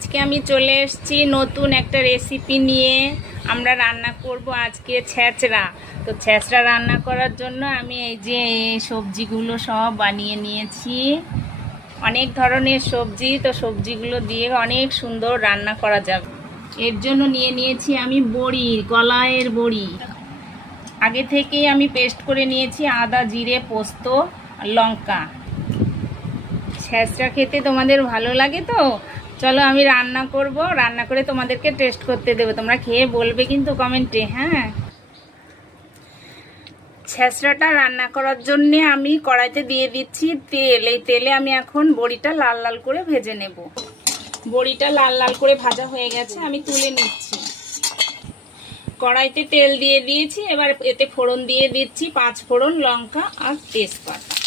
আজকে আমি চলে এসেছি নতুন একটা রেসিপি নিয়ে। আমরা রান্না করব আজকে ছ্যাঁচড়া তো ছ্যাঁচড়া রান্না করার জন্য আমি এই যে সবজিগুলো সব বানিয়ে নিয়েছি। অনেক ধরনের সবজি, তো সবজিগুলো দিয়ে অনেক সুন্দর রান্না করা যাবে। এর জন্য নিয়ে নিয়েছি আমি বড়ি, কলাইয়ের বড়ি। আগে থেকেই আমি পেস্ট করে নিয়েছি আদা, জিরে, পোস্ত লঙ্কা। ছ্যাঁচড়া খেতে তোমাদের ভালো লাগে তো? চলো আমি রান্না করব, রান্না করে তোমাদেরকে টেস্ট করতে দেবো। তোমরা খেয়ে বলবে কিন্তু কমেন্টে হ্যাঁ? ছ্যাঁচড়াটা রান্না করার জন্য আমি কড়াইতে দিয়ে দিচ্ছি তেল। এই তেলে আমি এখন বড়িটা লাল লাল করে ভেজে নেব। বড়িটা লাল লাল করে ভাজা হয়ে গেছে, আমি তুলে নিচ্ছি। কড়াইতে তেল দিয়ে দিয়েছি, এবার এতে ফোড়ন দিয়ে দিচ্ছি, পাঁচ ফোড়ন লঙ্কা আর তেজপাতা।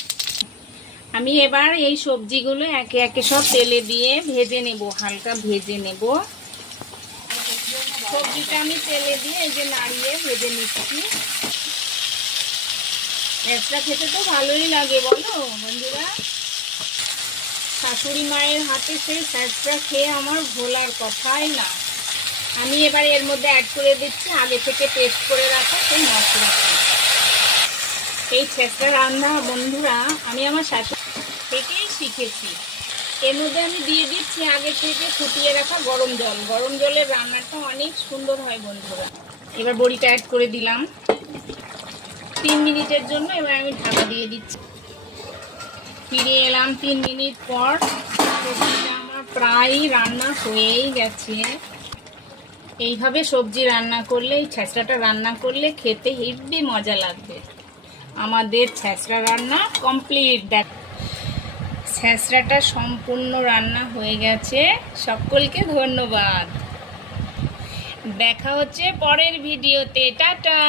আমি এবার এই সবজিগুলো একে একে সব তেলে দিয়ে ভেজে নেব, হালকা ভেজে নেব। সবজিটা আমি তেলে দিয়ে এই যে নাড়িয়ে ভেজে নিচ্ছি। একটা খেতে তো ভালোই লাগে, বলো বন্ধুরা। শাশুড়ি মায়ের হাতে সেই স্যাঁচটা খেয়ে আমার ভোলার কথাই না। আমি এবার এর মধ্যে অ্যাড করে দিচ্ছি, আগে থেকে পেস্ট করে রাখা সেই মশলা এই ছেঁচড়া রান্না, বন্ধুরা, আমি আমার শাশুড়ি শিখেছি এর মধ্যে আমি দিয়ে দিচ্ছি আগে থেকে ফুটিয়ে রাখা গরম জল। গরম জলের রান্নাটা অনেক সুন্দর হয় বন্ধুরা। এবার বড়িটা অ্যাড করে দিলাম। তিন মিনিটের জন্য এবার আমি ঢাকা দিয়ে দিচ্ছি। ফিরে এলাম তিন মিনিট পর। সবজিটা আমার প্রায় রান্না হয়েই গেছে। এইভাবে সবজি রান্না করলে, এই ছ্যাঁচড়াটা রান্না করলে খেতে হেভি মজা লাগবে। আমাদের ছ্যাঁচড়া রান্না কমপ্লিট দেখ ছ্যাঁচড়াটা সম্পূর্ণ রান্না হয়ে গেছে। সকলকে ধন্যবাদ। দেখা হচ্ছে পরের ভিডিওতে। টাটা!